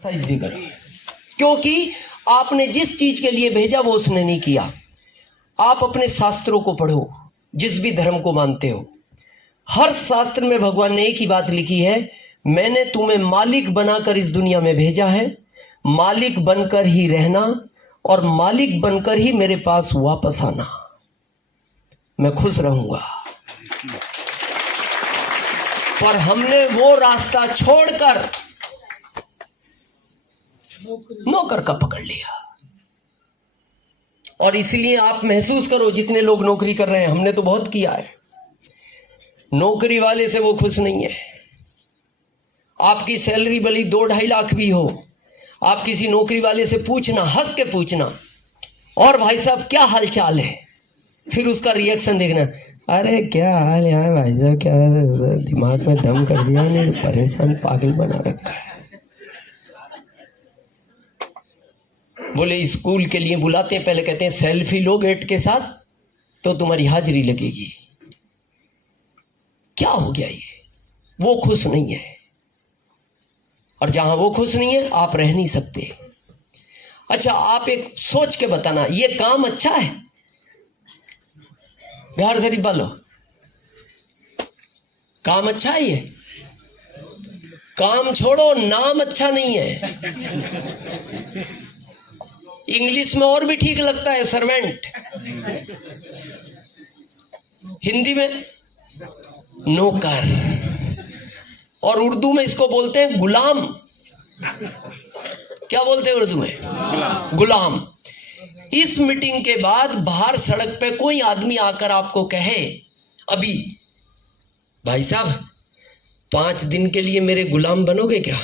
Exercise भी करो, क्योंकि आपने जिस चीज के लिए भेजा वो उसने नहीं किया। आप अपने शास्त्रों को पढ़ो, जिस भी धर्म को मानते हो, हर शास्त्र में भगवान ने एक ही बात लिखी है, मैंने तुम्हें मालिक बनाकर इस दुनिया में भेजा है, मालिक बनकर ही रहना और मालिक बनकर ही मेरे पास वापस आना। मैं खुश रहूंगा। पर हमने वो रास्ता छोड़कर नौकर का पकड़ लिया। और इसलिए आप महसूस करो, जितने लोग नौकरी कर रहे हैं, हमने तो बहुत किया है, नौकरी वाले से वो खुश नहीं है। आपकी सैलरी भली 2-2.5 लाख भी हो, आप किसी नौकरी वाले से पूछना, हंस के पूछना, और भाई साहब क्या हाल चाल है, फिर उसका रिएक्शन देखना, अरे क्या हाल है भाई साहब, क्या दिमाग में दम कर दिया, नहीं परेशान पागल बना रखा है। बोले स्कूल के लिए बुलाते हैं, पहले कहते हैं सेल्फी लो गेट के साथ तो तुम्हारी हाजिरी लगेगी। क्या हो गया ये? वो खुश नहीं है, और जहां वो खुश नहीं है आप रह नहीं सकते। अच्छा, आप एक सोच के बताना, ये काम अच्छा है? बिहार शरीफ वालों, काम अच्छा है? ये काम छोड़ो, नाम अच्छा नहीं है। इंग्लिश में और भी ठीक लगता है, सर्वेंट, हिंदी में नौकर, और उर्दू में इसको बोलते हैं गुलाम। क्या बोलते हैं उर्दू में? गुलाम। इस मीटिंग के बाद बाहर सड़क पे कोई आदमी आकर आपको कहे, अभी भाई साहब 5 दिन के लिए मेरे गुलाम बनोगे क्या?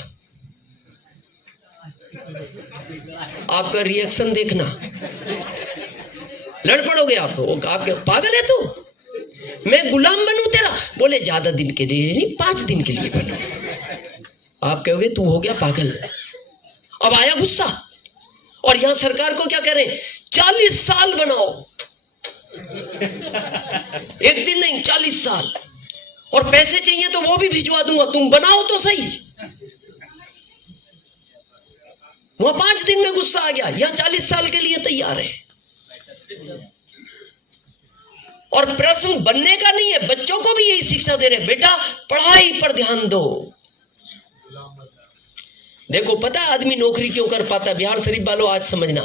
आपका रिएक्शन देखना, लड़ पड़ोगे आप। आपके पागल है तू, मैं गुलाम बनूं तेरा? बोले ज्यादा दिन के लिए नहीं, 5 दिन के लिए बनो। आप कहोगे तू हो गया पागल। अब आया गुस्सा, और यहां सरकार को क्या करें, 40 साल बनाओ, एक दिन नहीं 40 साल, और पैसे चाहिए तो वो भी भिजवा दूंगा, तुम बनाओ तो सही। वहां 5 दिन में गुस्सा आ गया, यहां 40 साल के लिए तैयार है। और प्रश्न बनने का नहीं है, बच्चों को भी यही शिक्षा दे रहे, बेटा पढ़ाई पर ध्यान दो। देखो पता है आदमी नौकरी क्यों कर पाता? बिहार शरीफ वालों आज समझना,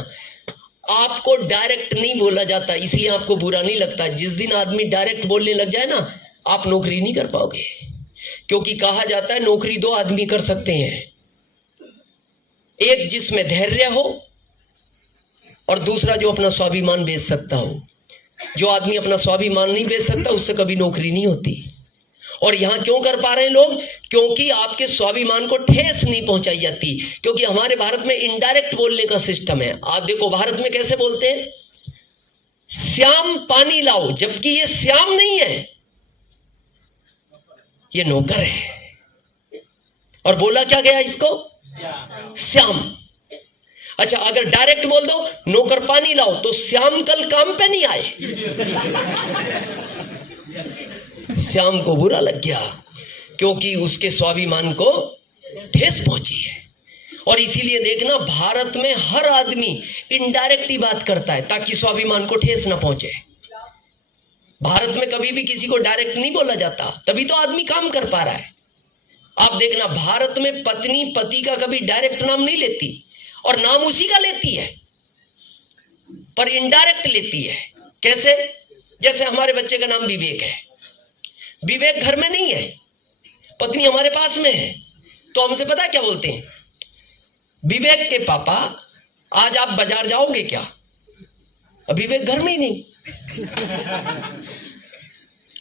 आपको डायरेक्ट नहीं बोला जाता, इसलिए आपको बुरा नहीं लगता। जिस दिन आदमी डायरेक्ट बोलने लग जाए ना, आप नौकरी नहीं कर पाओगे, क्योंकि कहा जाता है नौकरी 2 आदमी कर सकते हैं, एक जिसमें धैर्य हो और दूसरा जो अपना स्वाभिमान बेच सकता हो। जो आदमी अपना स्वाभिमान नहीं बेच सकता उससे कभी नौकरी नहीं होती। और यहां क्यों कर पा रहे हैं लोग? क्योंकि आपके स्वाभिमान को ठेस नहीं पहुंचाई जाती, क्योंकि हमारे भारत में इनडायरेक्ट बोलने का सिस्टम है। आप देखो भारत में कैसे बोलते हैं, श्याम पानी लाओ, जबकि ये श्याम नहीं है, ये नौकर है। और बोला क्या गया इसको? श्याम। अच्छा, अगर डायरेक्ट बोल दो नौकर पानी लाओ, तो श्याम कल काम पे नहीं आए। श्याम को बुरा लग गया, क्योंकि उसके स्वाभिमान को ठेस पहुंची है। और इसीलिए देखना भारत में हर आदमी इनडायरेक्ट ही बात करता है, ताकि स्वाभिमान को ठेस ना पहुंचे। भारत में कभी भी किसी को डायरेक्ट नहीं बोला जाता, तभी तो आदमी काम कर पा रहा है। आप देखना भारत में पत्नी पति का कभी डायरेक्ट नाम नहीं लेती, और नाम उसी का लेती है, पर इनडायरेक्ट लेती है। कैसे? जैसे हमारे बच्चे का नाम विवेक है, विवेक घर में नहीं है, पत्नी हमारे पास में है, तो हमसे पता क्या बोलते हैं, विवेक के पापा आज आप बाजार जाओगे क्या? अब विवेक घर में ही नहीं।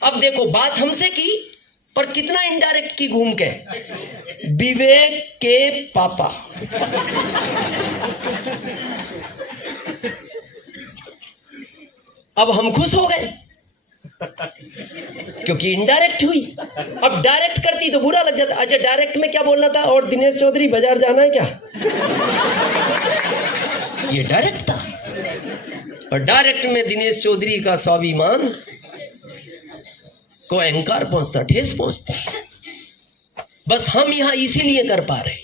अब देखो बात हमसे की, पर कितना इनडायरेक्ट की घूम के, विवेक के पापा। अब हम खुश हो गए, क्योंकि इनडायरेक्ट हुई। अब डायरेक्ट करती तो बुरा लग जाता। अच्छा, डायरेक्ट में क्या बोलना था, और दिनेश चौधरी बाजार जाना है क्या? ये डायरेक्ट था, और डायरेक्ट में दिनेश चौधरी का स्वाभिमान को अहंकार पहुंचता, ठेस पहुंचती। बस हम यहां इसीलिए कर पा रहे,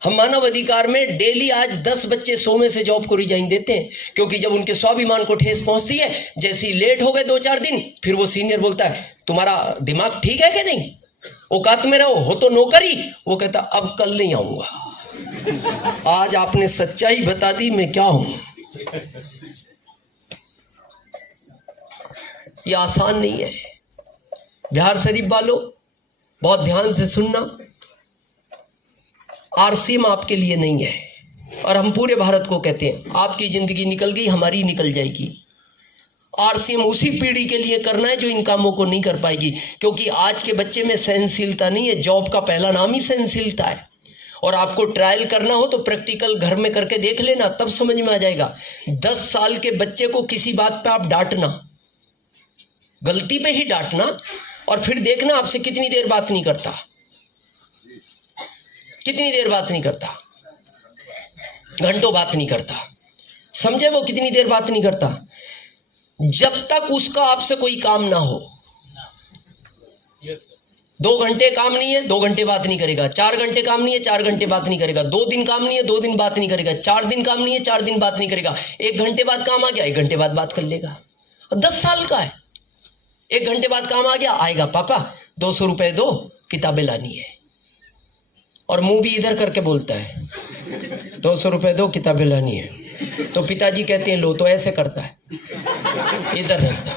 हम मानव अधिकार में डेली आज 10 बच्चे 100 में से जॉब को रिजाइन देते हैं, क्योंकि जब उनके स्वाभिमान को ठेस पहुंचती है, जैसे लेट हो गए 2-4 दिन, फिर वो सीनियर बोलता है तुम्हारा दिमाग ठीक है कि नहीं, औकात में रहो, हो तो नौकरी। वो कहता अब कल नहीं आऊंगा। आज आपने सच्चाई बता दी मैं क्या हूं। ये आसान नहीं है। बिहार शरीफ वालों बहुत ध्यान से सुनना, आरसीएम आपके लिए नहीं है। और हम पूरे भारत को कहते हैं आपकी जिंदगी निकल गई, हमारी निकल जाएगी। आरसीएम उसी पीढ़ी के लिए करना है जो इन कामों को नहीं कर पाएगी, क्योंकि आज के बच्चे में सहनशीलता नहीं है। जॉब का पहला नाम ही सहनशीलता है। और आपको ट्रायल करना हो तो प्रैक्टिकल घर में करके देख लेना, तब समझ में आ जाएगा। 10 साल के बच्चे को किसी बात पे आप डांटना, गलती पे ही डांटना, और फिर देखना आपसे कितनी देर बात नहीं करता, कितनी देर बात नहीं करता, घंटों बात नहीं करता। समझे वो कितनी देर बात नहीं करता? जब तक उसका आपसे कोई काम ना हो। 2 घंटे काम नहीं है, 2 घंटे बात नहीं करेगा। 4 घंटे काम नहीं है, 4 घंटे बात नहीं करेगा। 2 दिन काम नहीं है, 2 दिन बात नहीं करेगा। 4 दिन काम नहीं है, 4 दिन बात नहीं करेगा। 1 घंटे बाद काम आ गया, 1 घंटे बाद बात कर लेगा। 10 साल का है, 1 घंटे बाद काम आ गया, आएगा पापा 200 रुपए दो, किताबें लानी है। और मुंह भी इधर करके बोलता है 200 रुपए दो, किताबें लानी है। तो पिताजी कहते हैं लो, तो ऐसे करता है, इधर रखता,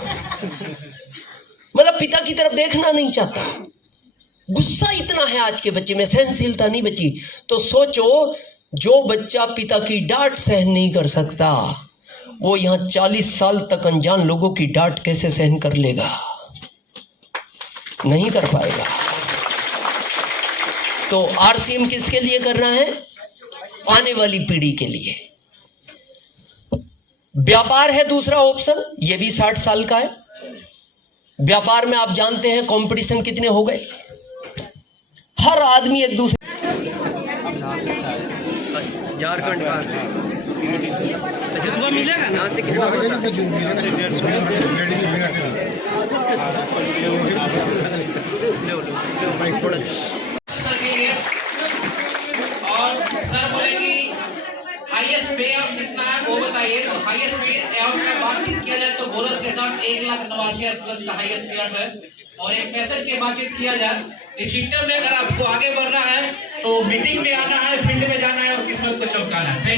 मतलब पिता की तरफ देखना नहीं चाहता। गुस्सा इतना है आज के बच्चे में, सहनशीलता नहीं बची। तो सोचो, जो बच्चा पिता की डांट सहन नहीं कर सकता, वो यहां 40 साल तक अनजान लोगों की डांट कैसे सहन कर लेगा? नहीं कर पाएगा। तो आरसीएम किसके लिए करना है? आने वाली पीढ़ी के लिए। व्यापार है दूसरा ऑप्शन, ये भी 60 साल का है। व्यापार में आप जानते हैं कंपटीशन कितने हो गए, हर आदमी एक दूसरे। झारखंड का अच्छा मिलेगा, यहाँ से कितना थोड़ा। और सर बोले कि हाईएस्ट पे आउट कितना है वो बताइए। तो हाईएस्ट पे आउट में बातचीत किया जाए तो बोनस के साथ 1,89,000 प्लस का हाईएस्ट पे आउट है। और एक मैसेज की बातचीत किया जाए, इस सिस्टम में अगर आपको आगे बढ़ना है तो मीटिंग में आना है, फील्ड में जाना है और किस्मत को चमकाना है।